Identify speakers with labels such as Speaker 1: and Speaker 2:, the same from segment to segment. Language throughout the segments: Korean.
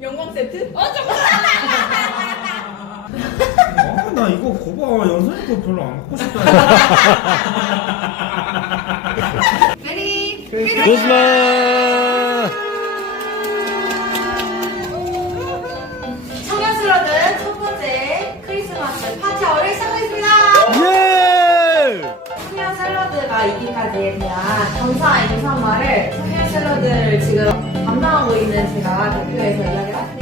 Speaker 1: 영광 세트? 잠깐.
Speaker 2: 나 이거 거봐 연선이 거 별로 안 먹고 싶다.
Speaker 1: 메리
Speaker 3: 크리스마스!
Speaker 1: 청년스러운 첫 번째 크리스마스 파티아워를 시작하겠습니다.
Speaker 3: 예!
Speaker 1: 청년 샐러드가 있기까지에 대한 감사 인사말을 청년 샐러드를 지금 담당하고 있는 제가 대표해서 이야기를 할게요.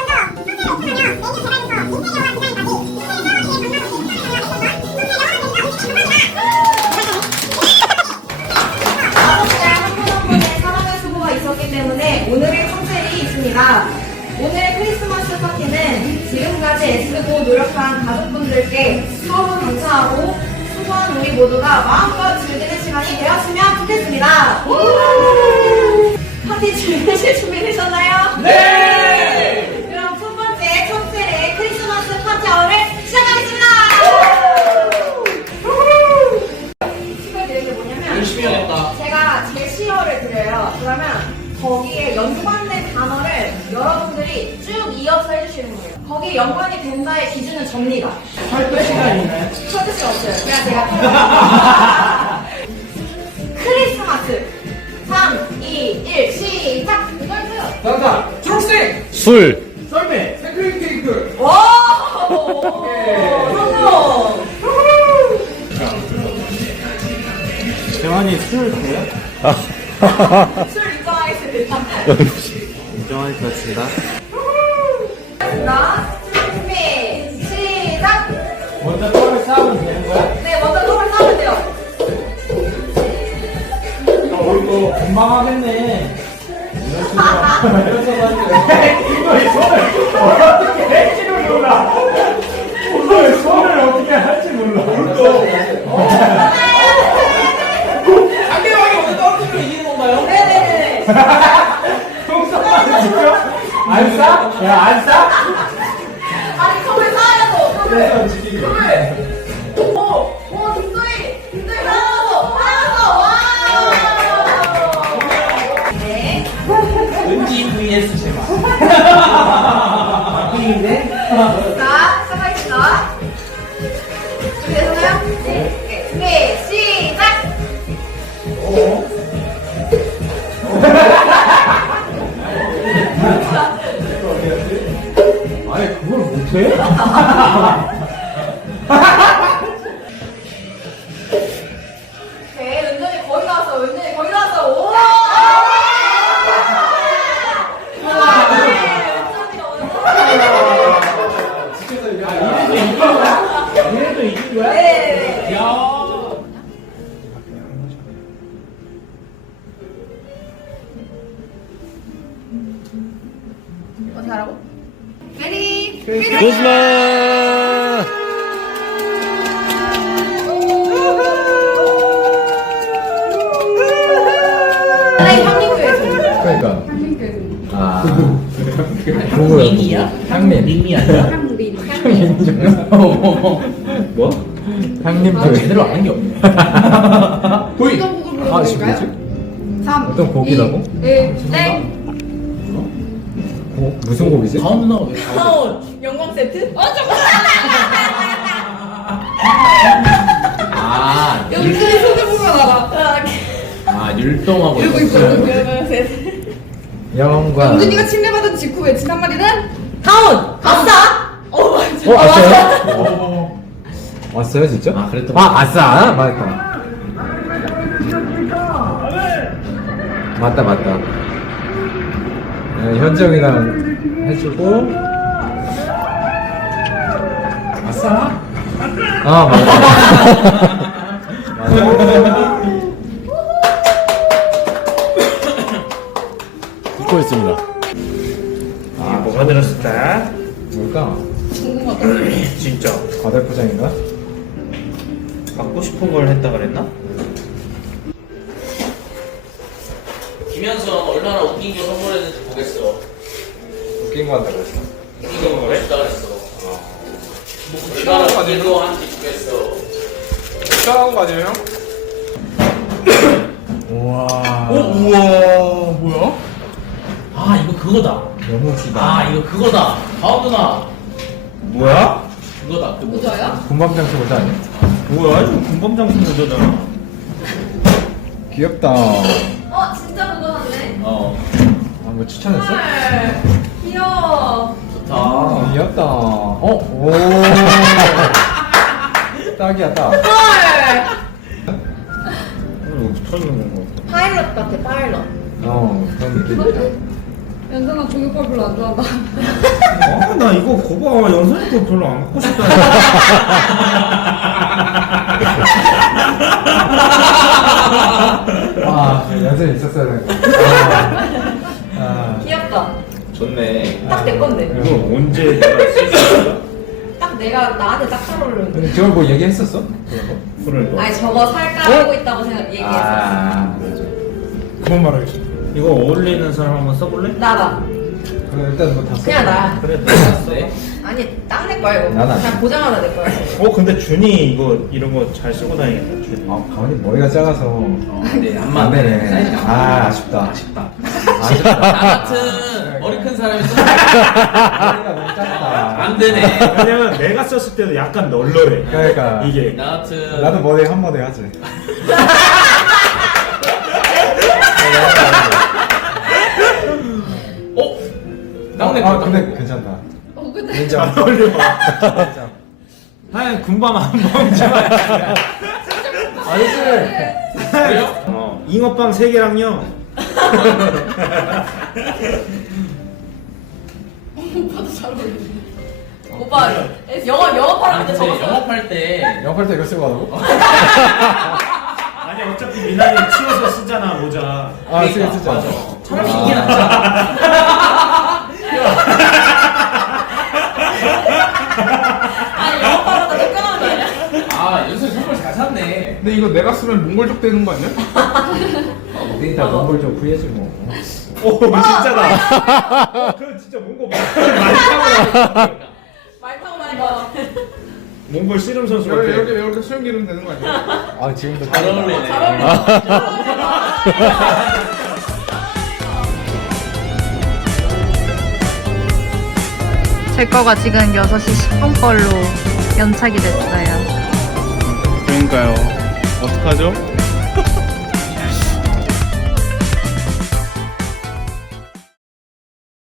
Speaker 1: 있었기 때문에 오늘의 컨셉이 있습니다. 오늘의 크리스마스 파티는 지금까지 애쓰고 노력한 가족분들께 서로 감사하고 수고한 우리 모두가 마음껏 즐기는 시간이 되었으면 좋겠습니다. 파티 즐기실 준비되셨나요? 네! 그럼 첫 번째 첫째의 크리스마스 파티 아워를 시작하겠습니다. 시간 드릴 게 뭐냐면
Speaker 4: 열심히 해야겠다.
Speaker 1: 제가 제시어를 드려요. 그러면 거기에 연관된 단어를 여러분들이 쭉 이어서 해주시는 거예요. 거기에 연관이 된다의 기준은 접니다.
Speaker 4: 발표 시간이 있나요?
Speaker 1: 설득 시 없어요. 그냥 제가 크리스마스 3, 2, 1 시작! 이거였어요.
Speaker 4: 나다 초록색
Speaker 3: 술!
Speaker 4: 썰매 생크림 케이크.
Speaker 1: 오! 성공!
Speaker 2: 재환이 술 돼요?
Speaker 1: 술 인정하겠습니다.
Speaker 2: 인정할 것 같습니다.
Speaker 1: 자, 준비 시작!
Speaker 4: 먼저 털을 쌓으면 되는 거야?
Speaker 1: 네, 먼저 턱을 싸면 돼요.
Speaker 4: 이거 금방 하겠네. 이러서 어떻게 할지를 몰라. 오늘 손을 어떻게 할지 몰라. 상대방이 먼저 떨어지면 이기는 건가요?
Speaker 1: 네네네.
Speaker 4: 동상만 지켜? 안 싸? 야, 안 싸?
Speaker 1: 아니, 턱을 쌓아야죠.
Speaker 4: 그래서 지키고.
Speaker 1: 오, 뒷소리 나왔어. 와! 네.
Speaker 4: 은지 vs 제발. 바뀌는데?
Speaker 1: 자, 시작하겠습니다. 준비되셨나요? 네. 준비, 시작!
Speaker 4: 아니, 그걸 못해?
Speaker 1: 네, 은전이 거의 나왔어. 은전이 거의 나왔어. 오!
Speaker 4: 이래도 이긴 거야?
Speaker 1: 네.
Speaker 4: 야.
Speaker 1: 어떻게 하라고? 메리
Speaker 3: 크리스마스!
Speaker 1: 아니, 향림교에서.
Speaker 5: 그러니까
Speaker 1: 향림교에서.
Speaker 5: 아 그거야
Speaker 4: 링이야?
Speaker 5: 향림
Speaker 4: 링이 아니야?
Speaker 1: 향림.
Speaker 5: 뭐? 향림
Speaker 4: 아, 제대로 아는 게 없네. 보이.
Speaker 1: 어떤 곡을
Speaker 5: 아 지금
Speaker 1: 불러드릴까요?
Speaker 5: 뭐지?
Speaker 1: 3,
Speaker 5: 어떤 곡이라고?
Speaker 1: 1, 땡!
Speaker 5: 곡? 무슨 곡이지?
Speaker 4: 가운 누나가 왜
Speaker 1: 다운! 영광 세트? 잠깐!
Speaker 4: 아,
Speaker 1: 여기 손을 보면 알아.
Speaker 4: 아 율동하고
Speaker 1: 이러고
Speaker 4: 있었어요.
Speaker 1: 있거든. 영광 세트.
Speaker 5: 영광
Speaker 1: 영준이가 침례받은 직후 외친 한마디는 다운! 아싸! 맞아.
Speaker 5: 왔어요? 왔어요 진짜?
Speaker 4: 아, 그랬던
Speaker 5: 아 아싸 맞다 맞다 네, 현정이랑 해주고
Speaker 4: 아싸.
Speaker 5: 아 맞다 맞다
Speaker 3: 듣고 있습니다.
Speaker 2: 뭐가 들었을까?
Speaker 5: 뭘까?
Speaker 2: 진짜
Speaker 5: 과대 포장인가?
Speaker 2: 갖고 싶은 걸 했다 그랬나?
Speaker 4: 김현성 얼마나 웃긴 거 선물했는지 보겠어.
Speaker 5: 웃긴 거 한다고 했어
Speaker 4: 웃긴 거 했다 그랬어. 얼마나 웃긴 거 한지 보겠어.
Speaker 2: 이상한 거 아니에요?
Speaker 5: 우와
Speaker 4: 우와, 뭐야? 아, 이거
Speaker 3: 그거다.
Speaker 5: 너무 웃기다.
Speaker 3: 아 이거 그거다. 다음 누나
Speaker 2: 뭐야?
Speaker 3: 그거다. 그 뭐지?
Speaker 1: 모자야?
Speaker 5: 군밤장수 모자 아니야?
Speaker 2: 뭐야? 지금 군밤장수 모자잖아.
Speaker 5: 귀엽다.
Speaker 1: 진짜 그거 같네.
Speaker 3: 어
Speaker 5: 아, 뭐 추천했어?
Speaker 1: 헐. 귀여워.
Speaker 3: 좋다.
Speaker 5: 귀엽다. 오. 딱이야, 딱.
Speaker 1: 헐.
Speaker 2: 이거 붙어 있는 건가?
Speaker 1: 파일럿 같아, 파일럿.
Speaker 5: 그런 느낌이야.
Speaker 1: 연정아 종이컵 별로 안 좋아한다.
Speaker 2: 아, 나 이거 거봐. 연선이 거 별로 안 갖고 싶다.
Speaker 5: 와, 연습이 있었어야 되는데.
Speaker 1: 귀엽다.
Speaker 3: 좋네.
Speaker 1: 딱 내 건데.
Speaker 2: 이거 언제 내가 쓸
Speaker 1: 딱 내가 나한테 딱 잘 어울리는데.
Speaker 5: 근데 저걸 뭐 얘기했었어? 그런 거?
Speaker 2: 그럴 거.
Speaker 1: 아니 저거 살까 하고 있다고 얘기했어.
Speaker 5: 맞아.
Speaker 2: 그만 말하겠어. 이거 어울리는 사람 한번 써볼래?
Speaker 1: 나다.
Speaker 5: 그럼 일단 뭐다 써.
Speaker 1: 그냥 나.
Speaker 2: 그래, 나 써.
Speaker 1: 아니 딱 내 거야 이거.
Speaker 5: 난 아니야.
Speaker 1: 그냥 보자마자 내 거야.
Speaker 2: 근데 준이 이거 이런 거 잘 쓰고 다니겠다, 준이.
Speaker 5: 가만히 머리가 작아서.
Speaker 3: 근데 안
Speaker 5: 안
Speaker 3: 맞네.
Speaker 5: 되네.
Speaker 3: 사이즈가
Speaker 5: 아, 아쉽다.
Speaker 3: 아쉽다.
Speaker 5: 아쉽다.
Speaker 3: 나 같은 머리 큰 사람이 쓰면
Speaker 5: 머리가 너무 작다.
Speaker 3: 안 되네.
Speaker 2: 왜냐면 내가 썼을 때도 약간 널널해.
Speaker 5: 그러니까.
Speaker 2: 이게.
Speaker 3: 나 같은
Speaker 5: 나도 머리 한 번에 하지.
Speaker 3: 나오네.
Speaker 5: 근데 괜찮다.
Speaker 1: 근데
Speaker 5: 인정.
Speaker 2: 잘 어울려.
Speaker 5: 인정.
Speaker 2: 하얀 군밤 한번 잡아.
Speaker 5: 아저씨!
Speaker 3: 그래요?
Speaker 2: 잉어빵 3개랑요.
Speaker 1: 오빠도 잘 어울리네. 오빠 영업하는 때
Speaker 3: 근데
Speaker 1: 저거 써.
Speaker 3: 영업할 때
Speaker 5: 영업할 때 이거 쓰고 하라고?
Speaker 2: 아니 어차피 미나리 치워서 쓰잖아 모자.
Speaker 5: 아, 쓰자, 쓰자.
Speaker 3: 맞아. 차라리 이게 낫잖아.
Speaker 1: 아니 영업하는 때 쫓겨나는 거 아니야?
Speaker 3: 아 연습 선물 잘 샀네.
Speaker 4: 근데 이거 내가 쓰면 몽골족 되는 거 아니야?
Speaker 5: 우리 다 몽골 좀 구해지 뭐.
Speaker 2: 오 진짜다. 그거 진짜 몽골 많이 타고
Speaker 1: 말 타고 다니까.
Speaker 2: 몽골 씨름 선수 같아.
Speaker 4: 이렇게 수영기름 되는 거 아니야?
Speaker 5: 아, 지금도
Speaker 3: 잘 어울리네.
Speaker 6: 제 거가 지금 6시 10분 걸로 연착이 됐어요.
Speaker 4: 그러니까요. 어떡하죠?